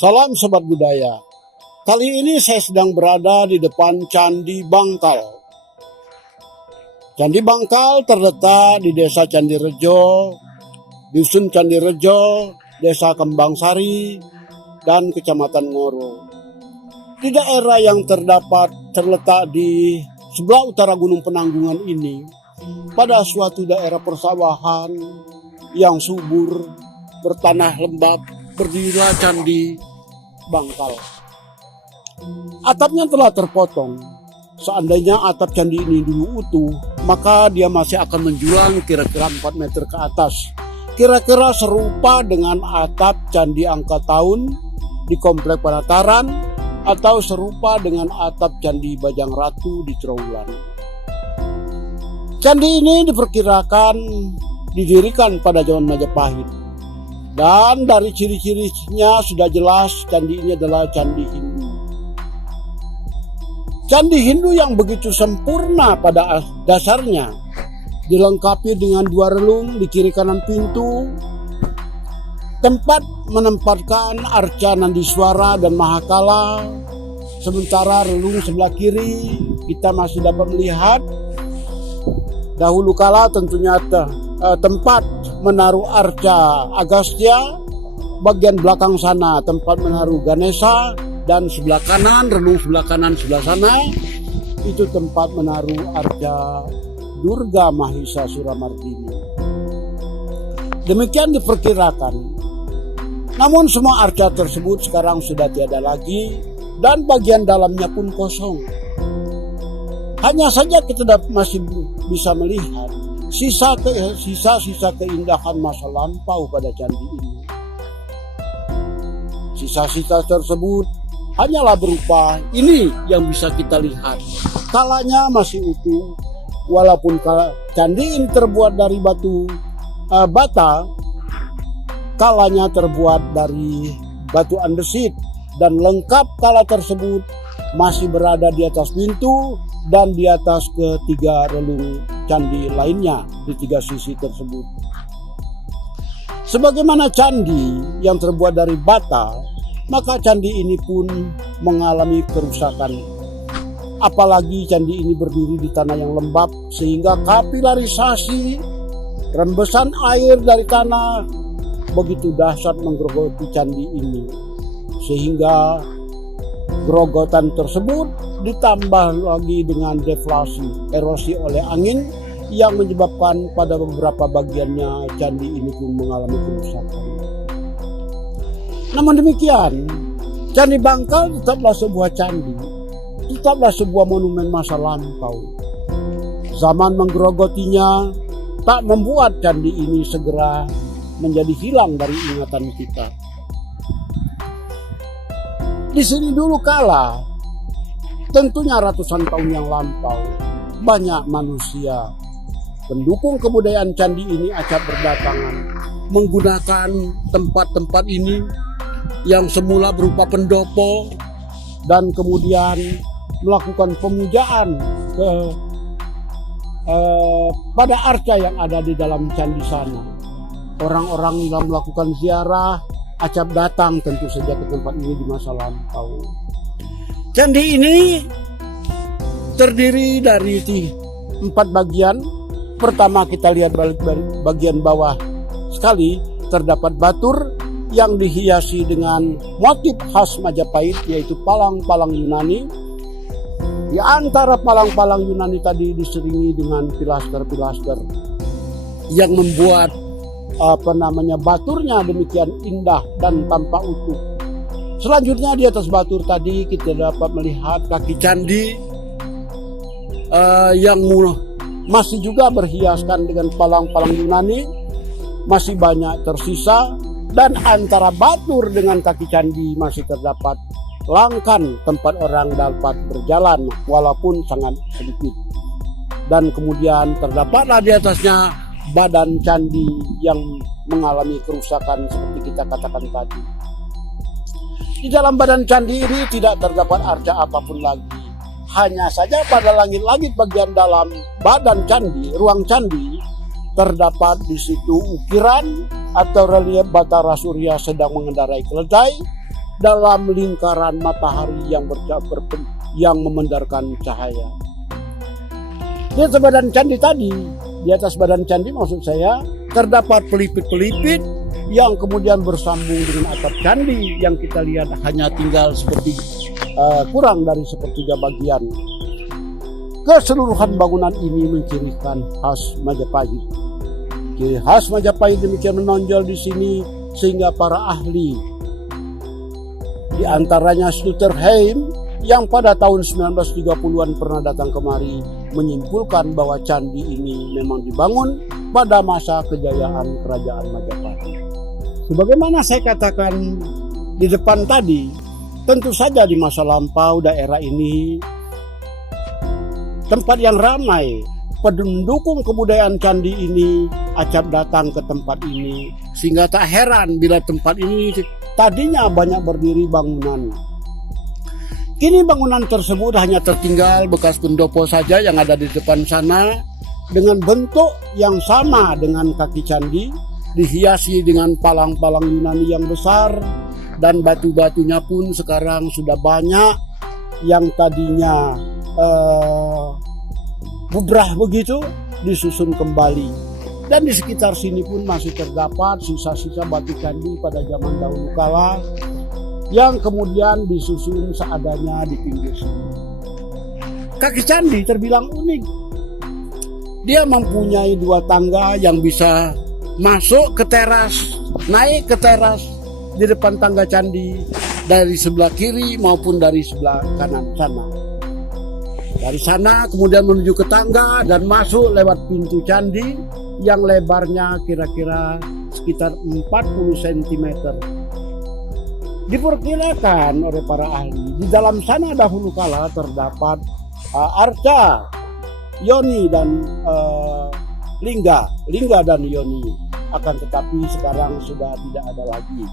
Salam Sobat Budaya. Kali ini saya sedang berada di depan Candi Bangkal. Candi Bangkal terletak di Desa Candirejo, Dusun Candirejo, Desa Kembangsari, dan Kecamatan Ngoro. Di daerah yang terletak di sebelah utara Gunung Penanggungan ini, pada suatu daerah persawahan yang subur, bertanah lembab, berdirilah Candi Bangkal. Atapnya telah terpotong. Seandainya atap candi ini dulu utuh, maka dia masih akan menjulang kira-kira 4 meter ke atas. Kira-kira serupa dengan atap Candi Angka Tahun di Komplek Panataran, atau serupa dengan atap Candi Bajang Ratu di Trowulan. Candi ini diperkirakan didirikan pada zaman Majapahit. Dan dari ciri-cirinya sudah jelas candi ini adalah candi Hindu. Candi Hindu yang begitu sempurna pada dasarnya, dilengkapi dengan 2 relung di kiri kanan pintu, tempat menempatkan arca Nandiswara dan Mahakala. Sementara relung sebelah kiri kita masih dapat melihat dahulu kala tentunya tempat menaruh arca Agastya, bagian belakang sana tempat menaruh Ganesha, dan sebelah kanan, relung sebelah kanan sebelah sana itu tempat menaruh arca Durga Mahisa Suramardini. Demikian diperkirakan. Namun semua arca tersebut sekarang sudah tiada lagi dan bagian dalamnya pun kosong. Hanya saja kita masih bisa melihat sisa-sisa keindahan masa lampau pada candi ini. Sisa-sisa tersebut hanyalah berupa ini yang bisa kita lihat. Kalanya masih utuh, walaupun candi ini terbuat dari batu bata, kalanya terbuat dari batu andesit, dan lengkap kala tersebut masih berada di atas pintu dan di atas ketiga relung candi lainnya di 3 sisi tersebut. Sebagaimana candi yang terbuat dari bata, maka candi ini pun mengalami kerusakan. Apalagi candi ini berdiri di tanah yang lembab, sehingga kapilarisasi rembesan air dari tanah begitu dahsyat menggerogoti candi ini, sehingga gerogotan tersebut ditambah lagi dengan deflasi, erosi oleh angin yang menyebabkan pada beberapa bagiannya candi ini pun mengalami kerusakan. Namun demikian, Candi Bangkal tetaplah sebuah candi, tetaplah sebuah monumen masa lampau. Zaman menggerogotinya tak membuat candi ini segera menjadi hilang dari ingatan kita. Di sini dulu kala, tentunya ratusan tahun yang lampau, banyak manusia pendukung kebudayaan candi ini acap berdatangan menggunakan tempat-tempat ini yang semula berupa pendopo, dan kemudian melakukan pemujaan pada arca yang ada di dalam candi sana. Orang-orang yang melakukan ziarah acap datang tentu saja ke tempat ini di masa lampau. Candi ini terdiri dari 4 bagian. Pertama kita lihat bagian bawah sekali, terdapat batur yang dihiasi dengan motif khas Majapahit, yaitu palang-palang Yunani. Di antara palang-palang Yunani tadi diselingi dengan pilaster-pilaster yang membuat baturnya demikian indah dan tampak utuh. Selanjutnya di atas batur tadi kita dapat melihat kaki candi yang masih juga berhiaskan dengan palang-palang Yunani, masih banyak tersisa, dan antara batur dengan kaki candi masih terdapat langkan tempat orang dapat berjalan walaupun sangat sedikit. Dan kemudian terdapatlah di atasnya badan candi yang mengalami kerusakan seperti kita katakan tadi. Di dalam badan candi ini tidak terdapat arca apapun lagi. Hanya saja pada langit-langit bagian dalam badan candi, ruang candi, terdapat di situ ukiran atau relief Batara Surya sedang mengendarai keledai dalam lingkaran matahari yang memandarkan cahaya. Di atas badan candi tadi, di atas badan candi maksud saya, terdapat pelipit-pelipit yang kemudian bersambung dengan atap candi yang kita lihat hanya tinggal seperti kurang dari sepertiga bagian. Keseluruhan bangunan ini mencirikan khas Majapahit. Ciri khas Majapahit demikian menonjol di sini sehingga para ahli, di antaranya Stutterheim yang pada tahun 1930-an pernah datang kemari, menyimpulkan bahwa candi ini memang dibangun pada masa kejayaan kerajaan Majapahit. Sebagaimana saya katakan di depan tadi, tentu saja di masa lampau daerah ini tempat yang ramai. Pendukung kebudayaan candi ini acap datang ke tempat ini, sehingga tak heran bila tempat ini tadinya banyak berdiri bangunan. Kini bangunan tersebut hanya tertinggal bekas pendopo saja yang ada di depan sana, dengan bentuk yang sama dengan kaki candi, dihiasi dengan palang-palang Yunani yang besar, dan batu-batunya pun sekarang sudah banyak yang tadinya bubrah begitu, disusun kembali. Dan di sekitar sini pun masih terdapat sisa-sisa batu candi pada zaman dahulu kala yang kemudian disusun seadanya di pinggir sini. Kaki candi terbilang unik. Dia mempunyai dua tangga yang bisa masuk ke teras, naik ke teras di depan tangga candi dari sebelah kiri maupun dari sebelah kanan sana. Dari sana kemudian menuju ke tangga dan masuk lewat pintu candi yang lebarnya kira-kira sekitar 40 cm. Diperkirakan oleh para ahli, di dalam sana dahulu kala terdapat arca, yoni dan lingga dan yoni. Akan tetapi sekarang sudah tidak ada lagi.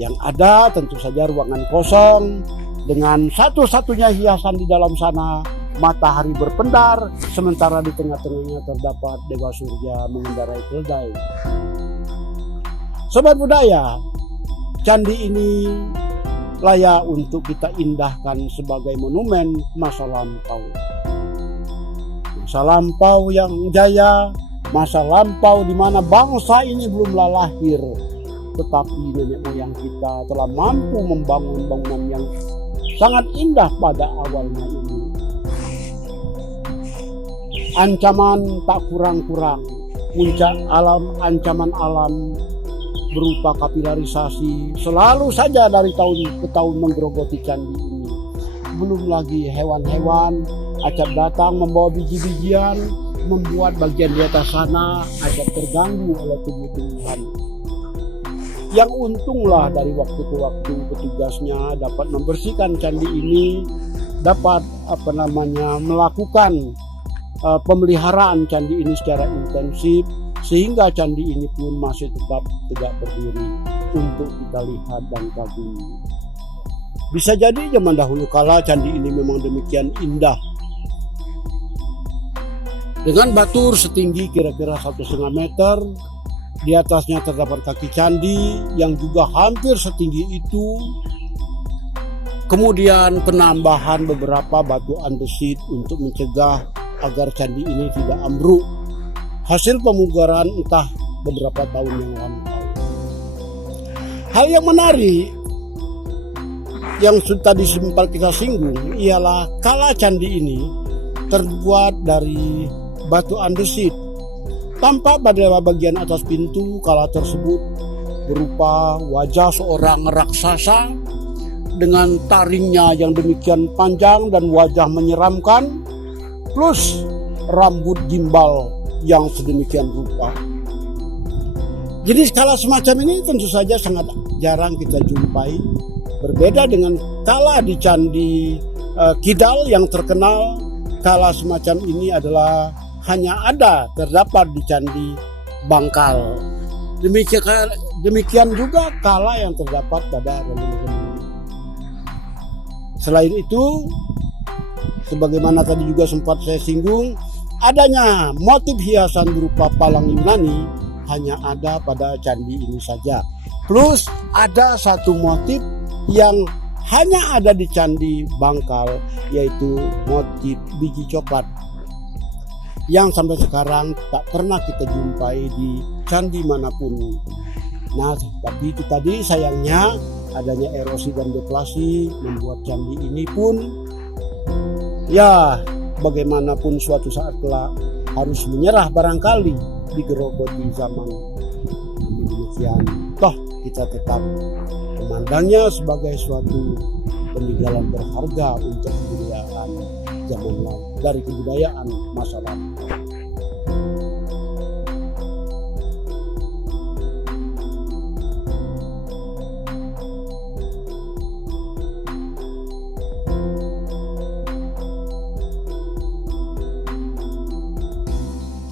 Yang ada tentu saja ruangan kosong dengan satu-satunya hiasan di dalam sana matahari berpendar, sementara di tengah-tengahnya terdapat Dewa Surya mengendarai keledai. Sobat budaya, candi ini layak untuk kita indahkan sebagai monumen masa lampau. Masa lampau yang jaya, masa lampau di mana bangsa ini belumlah lahir, tetapi nenek moyang kita telah mampu membangun bangunan yang sangat indah pada awalnya ini. Ancaman tak kurang-kurang, puncak alam, ancaman alam berupa kapilarisasi selalu saja dari tahun ke tahun menggerogoti candi ini. Belum lagi hewan-hewan acap datang membawa biji-bijian, membuat bagian di atas sana acap terganggu oleh tumbuh-tumbuhan. Yang untunglah dari waktu ke waktu petugasnya dapat membersihkan candi ini, dapat melakukan pemeliharaan candi ini secara intensif, sehingga candi ini pun masih tetap tegak berdiri untuk kita lihat dan kagumi. Bisa jadi zaman dahulu kala candi ini memang demikian indah, dengan batur setinggi kira-kira 1,5 meter. Di atasnya terdapat kaki candi yang juga hampir setinggi itu. Kemudian penambahan beberapa batu andesit untuk mencegah agar candi ini tidak ambruk. Hasil pemugaran entah beberapa tahun yang lalu. Hal yang menarik yang tadi sempat kita singgung ialah kala candi ini terbuat dari batu andesit. Tampak pada bagian atas pintu kala tersebut berupa wajah seorang raksasa dengan taringnya yang demikian panjang dan wajah menyeramkan, plus rambut gimbal yang sedemikian rupa. Jadi skala semacam ini tentu saja sangat jarang kita jumpai. Berbeda dengan kala di Candi Kidal yang terkenal, kala semacam ini adalah hanya terdapat di Candi Bangkal. Demikian juga kala yang terdapat pada relung-relung. Selain itu, sebagaimana tadi juga sempat saya singgung, adanya motif hiasan berupa palang Yunani hanya ada pada candi ini saja. Plus ada satu motif yang hanya ada di Candi Bangkal, yaitu motif biji coklat yang sampai sekarang tak pernah kita jumpai di candi manapun. Nah, tapi itu tadi sayangnya adanya erosi dan deflasi membuat candi ini pun ya bagaimanapun suatu saat kelak harus menyerah barangkali digerogoti zaman. Demikian, toh kita tetap memandangnya sebagai suatu peninggalan berharga untuk kebudayaan zaman lalu, dari kebudayaan masa lalu.